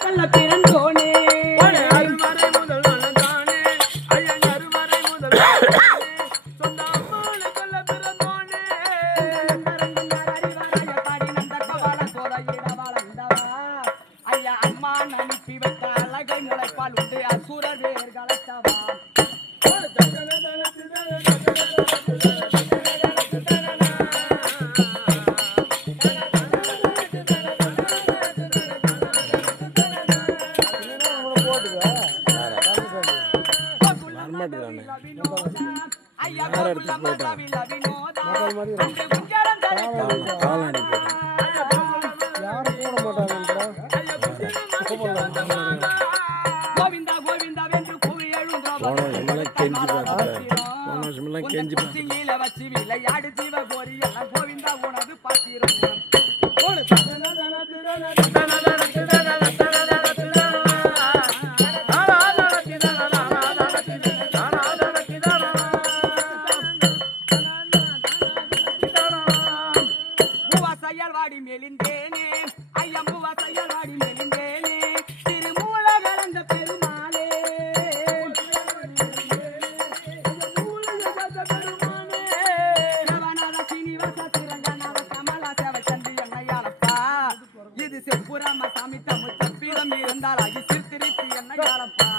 கள்ள பிறந்தோனே அருவரை முதல் தானே ஐயன் அருவரை முதல் சொந்த அம்மான கள்ள பிறந்தோனே பாடி நந்த கபால சோதையிட வளர்ந்தவா ஐயா அம்மா அனுப்பி வைத்த அழகை முளைப்பால் உண்டு அசுரர் வேர் கலத்தவா கோவிந்தா கோவிந்தா வென்று கூவி எழுந்தா வச்சு விளையாடு ஜீவ கோரி எல்லாம் கோவிந்தா உனது பாத்திரம் வாடி மெலிந்தேனே ஐயம்புவா தையல் வாடி மெலிந்தேனே திருமூல கலந்த பெருமாளே நவநாத சீனிவாச திரங்கநாத கமல சேவை சந்தி என்னையாளப்பா இது செப்புராம சாமி தமிழ் தப்பிடம் இருந்தால் அது சிறுத்திருத்தி என்னையாளப்பா